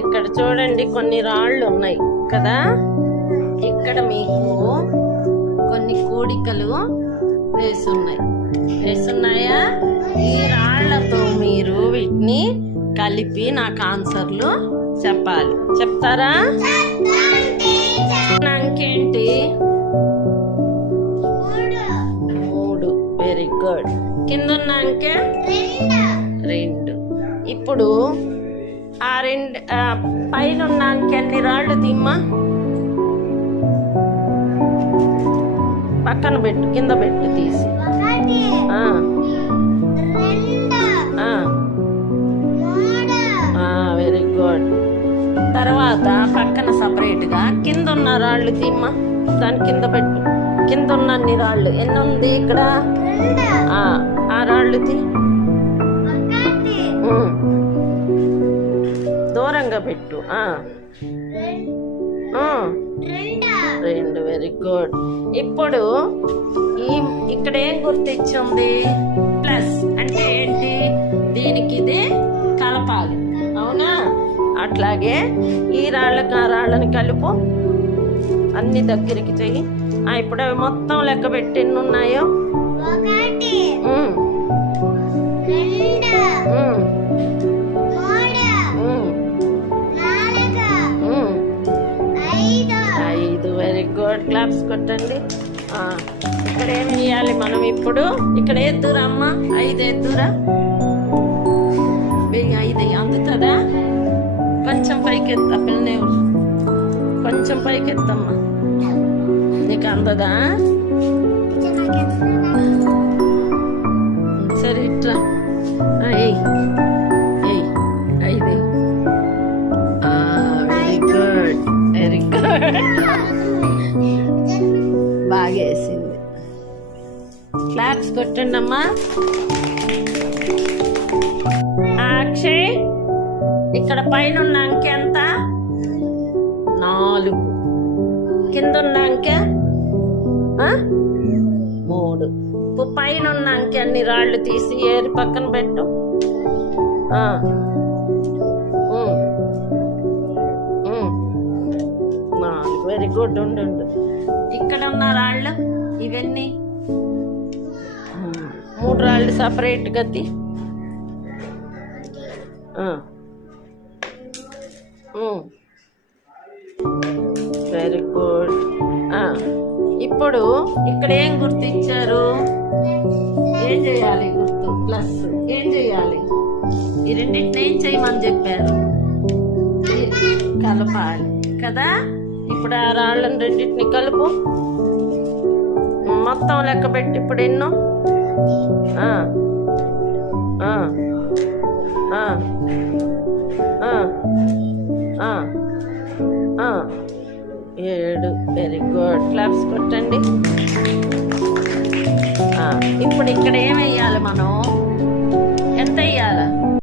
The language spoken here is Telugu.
ఇక్కడ చూడండి కొన్ని రాళ్ళు ఉన్నాయి కదా. ఇక్కడ మీకు కొన్ని కూడికలు వేసున్నాయా? ఈ రాళ్లతో మీరు వీటిని కలిపి నాకు ఆన్సర్లు చెప్పాలి. చెప్తారా? అంకేంటి? 3. Very good. కింద ఉన్న అంకె 2. ఇప్పుడు ఆ 2 పైన ఉన్న అంకె అన్ని రాళ్ళు తీమ్మా. పక్కన పెట్టు, కింద పెట్టు తీసి. Very good. తర్వాత పక్కన సపరేట్గా కింద ఉన్న రాళ్ళు తీమ్మా. దాని కింద పెట్టు. కింద ఉన్న అన్ని రాళ్ళు ఎన్ని ఉంది ఇక్కడ? ఆ రాళ్ళు తీ. దూరంగా పెట్టు. 2. Very good. ఇప్పుడు ఇక్కడ ఏం గుర్తించింది? ప్లస్ అంటే ఏంటి? దీనికి ఇది కలపాలి, అవునా? అట్లాగే ఈ రాళ్ళకి ఆ రాళ్ళని కలుపు, అన్ని దగ్గరికి చెయ్యి. ఇప్పుడు అవి మొత్తం లెక్క పెట్టి ఎన్ని ఉన్నాయో? 5. Very good. క్లాప్స్ కొట్టండి. ఇక్కడ ఏం చేయాలి మనం ఇప్పుడు? ఇక్కడ ఎద్దురా అమ్మ, 5 ఎద్దురా. 5 అందుతుందా? కొంచెం పైకెత్తా పిల్లనే, కొంచెం పైకెత్తమ్మా. నీకు అందదా? సరే ఇట్లా 5. Very good, very good. బాగా వేసింది. క్లాప్స్ కొట్టండి అమ్మా. అక్షయ్, ఇక్కడ పైన ఉన్న అంకె ఎంత? 4. కింద ఉన్న అంకె 3. పైన ఉన్న అంకె అన్ని రాళ్ళు తీసి ఏరి పక్కన పెట్టు. 4. Very good. ఉండు. ఇక్కడ ఉన్న రాళ్ళు ఇవన్నీ 3 రాళ్ళు సపరేట్ గా తీ. Very good. ఇప్పుడు ఇక్కడ ఏం గుర్తించారు? ఏం చేయాలి? గుర్తు ప్లస్ ఏం చేయాలి? ఈ రెండింటిని ఏం చేయమని చెప్పారు? కలపాలి కదా. ఇప్పుడు ఆ రాళ్ళని రెండింటిని కలుపు, మొత్తం లెక్క పెట్టి. ఇప్పుడు ఎన్నో? 7. Very good. క్లాప్స్ కొట్టండి. ఇప్పుడు ఇక్కడ ఏం వేయాలి మనం? ఎంత